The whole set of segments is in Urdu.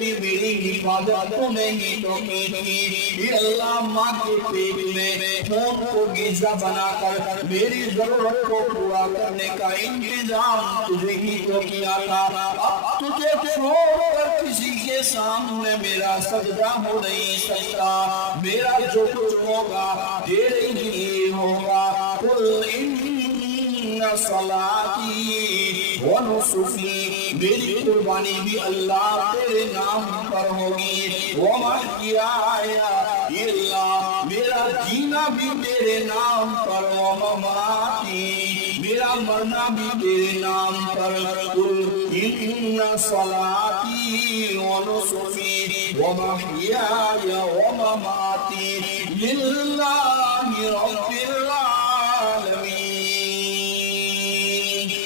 میری حفاظت نے ہی تو کی تھی. یہ اللہ ماں کے پیٹ میں خون کو غذا بنا کر میری ضرورت کو پورا کرنے کا انتظام تجھے ہی تو کیا تھا. اب تجھے چھوڑ کر کسی کے سامنے میرا سجدہ ہو نہیں سکتا. میرا جو کچھ ہوگا تیرے لیے ہوگا. قل ان صلاتی ونسکی، میری قربانی بھی اللہ تیرے نام پر ہوگی. ومحیایا، یہ اللہ میرا جینا بھی تیرے نام پر. ومماتی، میرا مرنا بھی تیرے نام پر. قل ان صلاتی ونسکی ومحیایا ومماتی للہ رب العالمین.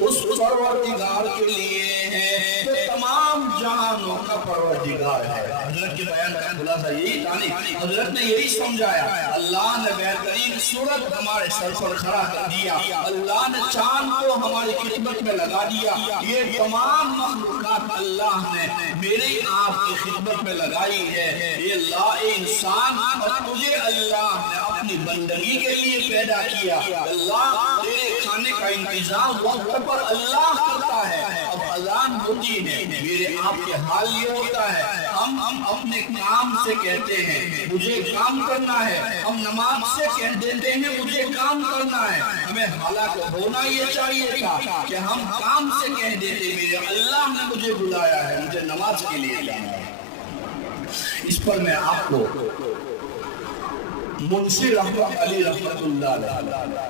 اس پروردگار کے لیے ہے جو تمام جہانوں کا پروردگار ہے. حضرت کے بیان کا خلاصہ یہی تھا. حضرت نے یہی سمجھایا. اللہ نے بہترین صورت ہمارے سر پر کھڑا کر دیا. اللہ نے چاند کو ہماری خدمت میں لگا دیا. یہ تمام مخلوقات اللہ نے میری آپ کی خدمت میں لگائی ہے. یہ اللہ انسان اور تجھے اللہ نے اپنی بندگی کے لیے پیدا کیا. اللہ تیرے کھانے کا انتظام وقت پر اللہ کرتا ہے. اب اذان ہوتی ہے، میرے آپ کے حال یہ ہوتا ہے. ہم اپنے کام سے کہتے ہیں مجھے کام کرنا ہے. ہم نماز سے کہہ دیتے ہیں مجھے کام کرنا ہے. ہمیں حالانکہ ہونا یہ چاہیے تھا کہ ہم کام سے کہہ دیتے میرے اللہ نے مجھے بلایا ہے، مجھے نماز کے لیے جانا ہے. اس پر میں آپ کو منشی رحمت علی رحمت اللہ علیہ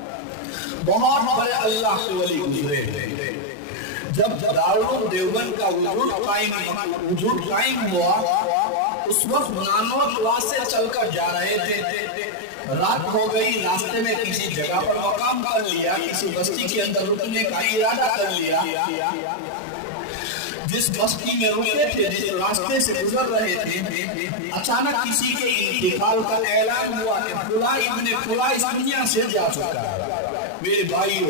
بہت بڑے اللہ کے ولی گزرے. جب دارالعلوم دیوبند کا وجود قائم ہوا اس وقت نانوا کلاس سے چل کر جا رہے تھے. رات ہو گئی. راستے میں کسی جگہ پر مقام کر لیا، کسی بستی کے اندر رکنے کا ارادہ کر لیا. جس بستی میں رکے تھے، جس راستے سے گزر رہے تھے، اچانک کسی کے انتقال کا اعلان ہوا کہ فلاں ابن فلاں اس دنیا سے جا چکا ہے. میرے بھائیو،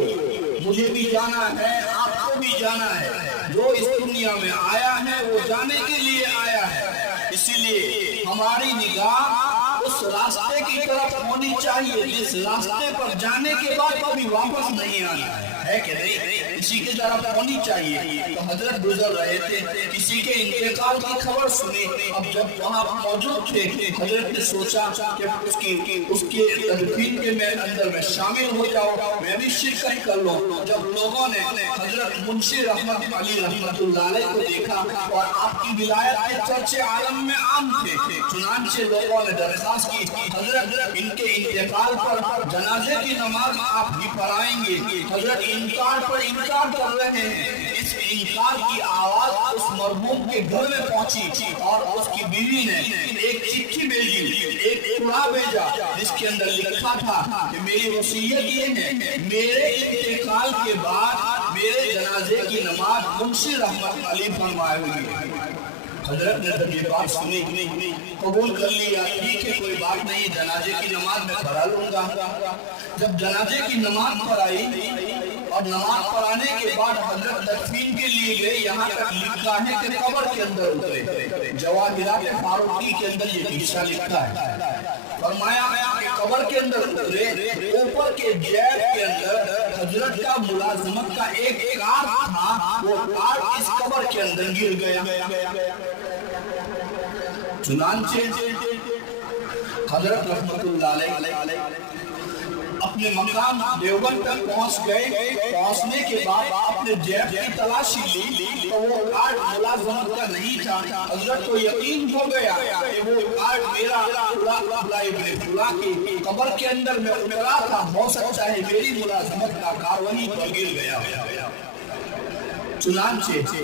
مجھے بھی جانا ہے، آپ کو بھی جانا ہے. جو اس دنیا میں آیا ہے وہ جانے کے لیے آیا ہے. اسی لیے ہماری نگاہ اس راستے کی طرف ہونی چاہیے جس راستے پر جانے کے بعد کبھی واپس نہیں آنا ہے کہ نہیں؟ اسی کی طرف ہونی چاہیے. تو حضرت گزر رہے تھے، کسی کے انتقال کی خبر سنی. اب جب وہاں موجود تھے حضرت نے سوچا کہ اس کے تدفین کے اندر میں شامل ہو جاؤ، میں بھی شرکت کر لوں. جب لوگوں نے حضرت منشی رحمت علی رحمت اللہ علیہ کو دیکھا اور آپ کی ولایت کے چرچے عالم میں عام تھے، چنانچہ لوگوں نے درخواست کی حضرت ان کے انتقال پر جنازے کی نماز آپ بھی پڑھائیں گے. حضرت انکار پر انکار کر رہے ہیں. اس انکار کی آواز اس مرحوم کے گھر میں پہنچی اور اس کی بیوی نے ایک چٹھی بھیجی، ایک ٹکڑا بھیجا جس کے اندر لکھا تھا کہ میری وصیت یہ ہے، میرے انتقال کے بعد میرے جنازے کی نماز منشی رحمت علی فرمائے ہوئی. حضرت نے جب یہ بات سنی قبول کر لیا. ٹھیک ہے، کوئی بات نہیں، جنازے کی نماز میں پڑھا لوں گا. جب جنازے کی نماز پڑھائی اور نماز پڑھانے کے بعد حضرت تدفین کے لیے گئے، یہاں تک لکھا ہے کہ قبر کے اندر اترے. جواہرات فاروقی کے اندر یہ قصہ لکھا ہے. فرمایا کہ قبر کے اندر اترے، اوپر کے جیب کے اندر حضرت کا ملازمت کا ایک کارڈ تھا. وہ کارڈ اس قبر کے اندر گر گیا. چنانچہ حضرت رحمت اللہ علیہ اپنے مقام دیوبند تک پہنچ گئے. پہنچنے کے بعد اپنے جیب کی تلاشی لی تو وہ کارڈ ملازمت کا نہیں تھا. حضرت کو یقین ہو گیا کہ وہ کارڈ میرا ابن فلاں کی قبر کے اندر میں اترا تھا. ہو سکتا ہے میری ملازمت کا کارڈ وہیں پر گر گیا. چنانچہ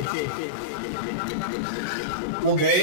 وہ گئے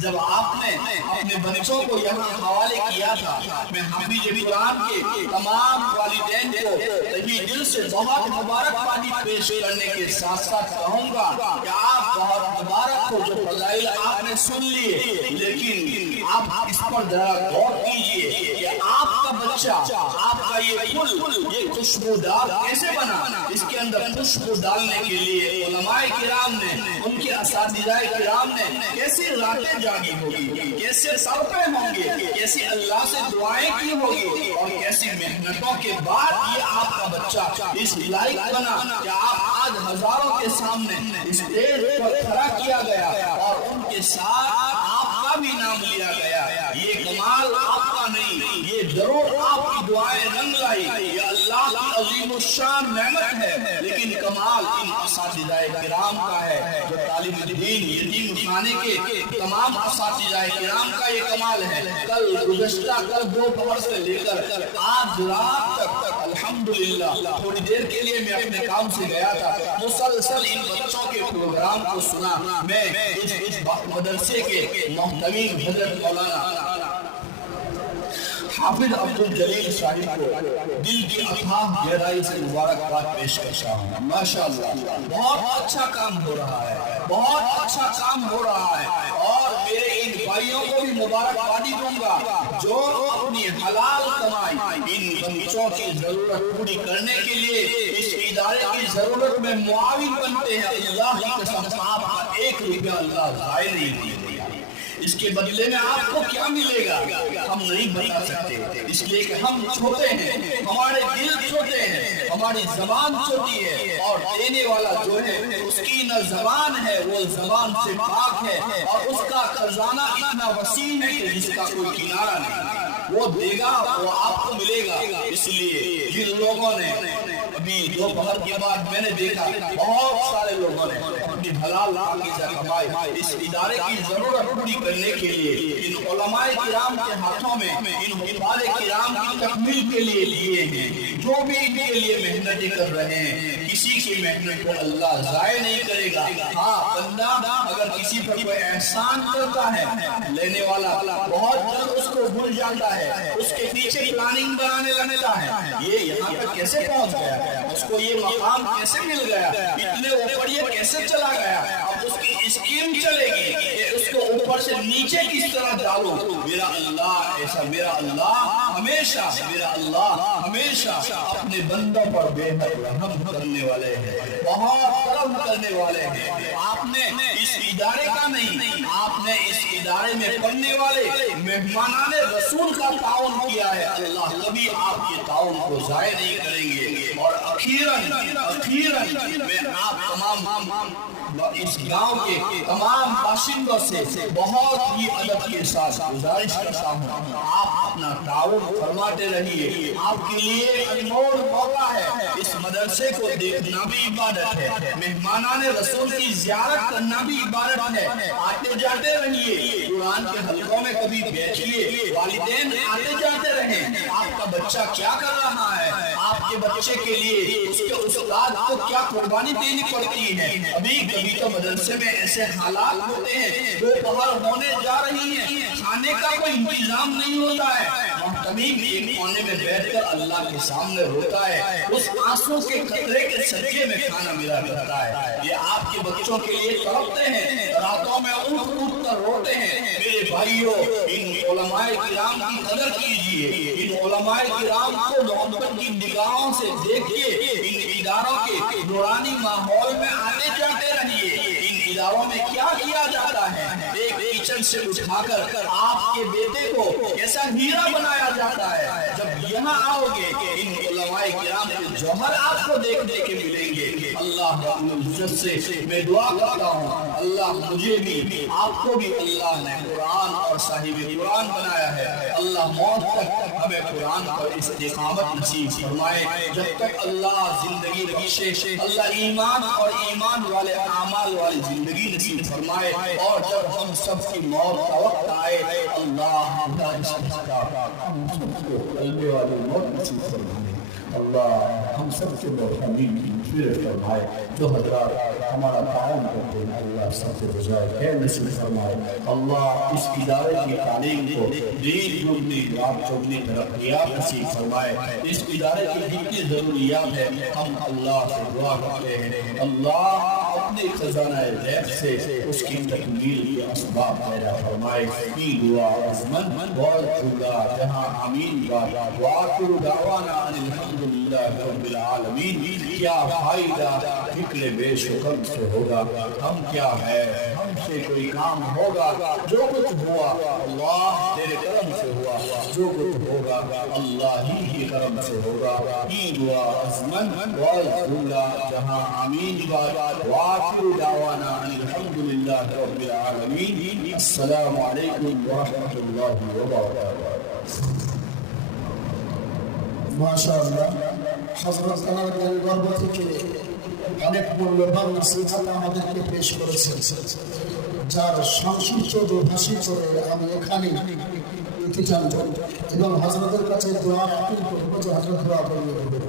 جب آپ نے اپنے بچوں کو یہاں حوالے کیا تھا، میں حافظ قرآن کے تمام والدین کو تہی دل سے بہت مبارکبادی پیش کرنے کے ساتھ ساتھ کہوں گا کہ آپ بہت مبارک ہو جو فضائل آپ نے سن لیے، لیکن آپ اس پر ذرا غور کیجئے کہ آپ کا بچہ، آپ کا یہ پھول، یہ خوشبودار کیسے بنا؟ اس کے اندر خوشبو ڈالنے کے لیے علماء کرام نے، ان کے اساتذہ کرام نے کیسے راتیں جاگی ہوگی، کیسے سرپے ہوں گے، کیسے اللہ سے دعائیں کی ہوگی، اور کیسی محنتوں کے بعد یہ آپ کا بچہ اس لائق بنا کہ آپ آج ہزاروں کے سامنے اس اسٹیج پر کھڑا کیا گیا اور ان کے ساتھ آپ کا بھی نام لیا گیا۔ یہ کمال آپ کا نہیں، یہ ضرور آپ کی دعائیں رنگ لائی، یہ اللہ کی عظیم الشان نعمت ہے، لیکن کمال ان اساتذہ کرام کا ہے جو طالب دین یتیم خانے کے تمام اساتذہ کرام کا یہ کمال ہے۔ کل گزشتہ دوپہر سے لے کر آج رات تک الحمدللہ تھوڑی دیر کے لیے میں اپنے کام سے گیا تھا، مسلسل ان بچوں کے پروگرام کو سنا۔ میں اس مدرسے کے محتوی حضرت مولانا حافظ عبدالجلیل صاحب کو دل کی اتھاہ گہرائی سے مبارکباد پیش کرتا ہوں۔ ماشاءاللہ بہت اچھا کام ہو رہا ہے، بہت اچھا کام ہو رہا ہے، اور میرے ان بھائیوں کو بھی مبارکبادی دوں گا جو اپنی حلال کمائی ان بچوں کی ضرورت پوری کرنے کے لیے اس ادارے کی ضرورت میں معاون بنتے ہیں۔ اللہ کی قسم آپ کا 1 روپیہ اللہ ضائع نہیں دے گا۔ اس کے بدلے میں آپ کو کیا ملے گا ہم نہیں بتا سکتے، اس لیے کہ ہم چھوٹے ہیں، ہمارے دل چھوٹے ہیں، ہماری زبان چھوٹی ہے، اور دینے والا جو ہے اس کی نہ زبان ہے، وہ زبان سے پاک ہے، اور اس کا خزانہ اتنا وسیع ہے کہ جس کا کوئی کنارہ نہیں۔ وہ دے گا، وہ آپ کو ملے گا۔ اس لیے جن لوگوں نے ابھی دوپہر کے بعد میں نے دیکھا بہت سارے لوگوں نے اپنی حلال پاکیزہ کمائی اس ادارے کی ضرورت پوری کرنے کے لیے ان علماء کرام کے ہاتھوں میں ان حفاظ کرام کی تکمیل کے لیے لیے ہیں، جو بھی ان کے لیے محنتیں کر رہے ہیں، کسی کی محنت کو اللہ ضائع نہیں کرے گا۔ ہاں، بندہ اگر کسی پر کوئی احسان کرتا ہے، لینے والا بہت جلد اس کو بھول جاتا ہے، اس کے پیچھے پلاننگ بنانے لگتا ہے، یہ یہاں پر کیسے پہنچ گیا، اس کو یہ مقام کیسے مل گیا، اتنے اوپر یہ کیسے چلا گیا، اب اس کی اسکیم چلے گی کہ اس کو اوپر سے نیچے کس طرح ڈالو۔ میرا اللہ ایسا، میرا اللہ ہمیشہ، میرا اللہ ہمیشہ اپنے بندوں پر بے حد رحم کرنے والے ہیں، بہت کرم کرنے والے ہیں۔ آپ نے اس ادارے کا نہیں، آپ نے اس ادارے میں پڑھنے والے مہمانان رسول کا تعاون کیا ہے، اللہ کبھی آپ کے تعاون کو ضائع نہیں کریں گے۔ اور اخیراً میں آپ تمام اس گاؤں کے تمام باشندوں سے بہت ہی ادب کے ساتھ گزارش کرتا ہوں، آپ اپنا تعاون فرماتے رہیے۔ آپ کے لیے انمول موقع ہے، اس مدرسے کو دیکھنا بھی عبادت ہے، مہمانان رسول کی زیارت کرنا بھی عبادت ہے۔ آتے جاتے رہیے، قرآن کے حلقوں میں کبھی بیٹھیے، والدین آتے جاتے رہیں۔ آپ کا بچہ کیا کر رہا ہے، آپ کے بچے کے لیے اس کے استاد کو کیا قربانی دینی پڑتی ہے۔ ابھی کبھی تو مدرسے میں ایسے حالات ہوتے ہیں، دوپہر ہونے جا رہی ہیں، کھانے کا کوئی انتظام نہیں ہوتا ہے، محتمیم ایک کونے میں بیٹھ کر اللہ کے سامنے روتا ہے، اس آنسو کے قطرے کے صدقے میں کھانا ملا کرتا ہے۔ یہ آپ کے بچوں کے لیے تڑپتے ہیں، راتوں میں اٹھ کر روتے ہیں۔ میرے بھائیوں، ان علماء کرام کی قدر کیجیے، ان علماء کرام کو محبت کی نگاہوں سے دیکھیے، ان اداروں کے نورانی ماحول میں آتے جاتے رہیے۔ ان اداروں میں کیا کیا جاتا ہے، ایک کچن سے اٹھا کر آپ کے بیٹے کو کیسا ہیرا بنایا جاتا ہے۔ جب یہاں آؤ گے ان علماء کرام کے جوہر آپ کو دیکھنے کے ملیں گے۔ اللہ رب العزت سے میں دعا کرتا ہوں، اللہ مجھے بھی آپ کو بھی اللہ نے قرآن اور صاحب قرآن بنایا ہے، اللہ موت تک ہمیں قرآن پر استقامت نصیب فرمائے۔ جب تک اللہ زندگی رکھے، اللہ ایمان اور ایمان والے اعمال والی زندگی نصیب فرمائے، اور جب ہم سب کی موت کا وقت آئے، اللہ ہم سب کو قلب والی موت نصیب فرمائے۔ اللہ ہم سب کے مرحومین کی مغفرت فرمائے، جو حضرات ہمارا تعاون کرتے ہیں اللہ سب سے بجائے خیر نصیب فرمائے۔ اللہ اس ادارے کی تعلیم کو دین دگنی رات چوگنی ترقیات نصیب فرمائے۔ اس ادارے کی جتنی ضروریات ہیں ہم اللہ سے دعا کرتے ہیں، اللہ اپنے خزانہ غیب سے اس کی تکمیل کے اسباب پیدا فرمائے۔ کی دعا عظمت بہت اللہ جہاں آمین وآخر دعوانا ان الحمدللہ رب العالمین۔ کیا فائدہ فکر بے شکم سے ہوگا، ہم کیا ہے، ہم سے کوئی کام ہوگا، جو کچھ ہوا اللہ تیرے کرم سے ہوا، جو کچھ ہوگا اللہ ہی کی کرم سے ہوگا۔ کی دعا عظمت بہت اللہ جہاں آمین وآخر دعوانا ان الحمدللہ رب العالمین۔ السلام علیکم ورحمۃ اللہ وبرکاتہ۔ মাশাআল্লাহ হযরত আনার গর্ব থেকে অনেক মূল্যবান নসিহত আমাদেরকে পেশ করেছেন, যার সংক্ষিপ্ত ভাষী করে আমি এখানে ইতি টানব এবং হযরতের কাছে দোয়া আপিল করব যে হযরত দোয়া করবেন।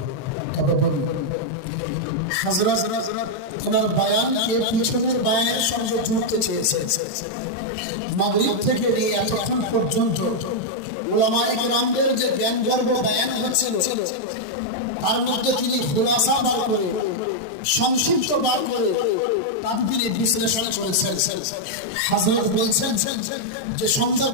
তবে বলি হযরত ওনার বয়ানকে পিছনের বয়ানের সঙ্গে জুড়তে চেয়েছেন। মাগরিব থেকে নিয়ে এতক্ষণ পর্যন্ত উলামায়ে কেরামদের যে জ্ঞানগর্ভ বয়ান হচ্ছিল তার মধ্যে তিনি খুলাসা বার করে সংক্ষিপ্ত বার করে তার তিনি বিশ্লেষণ করেছেন। হযরত বলছেন যে সংখ্যা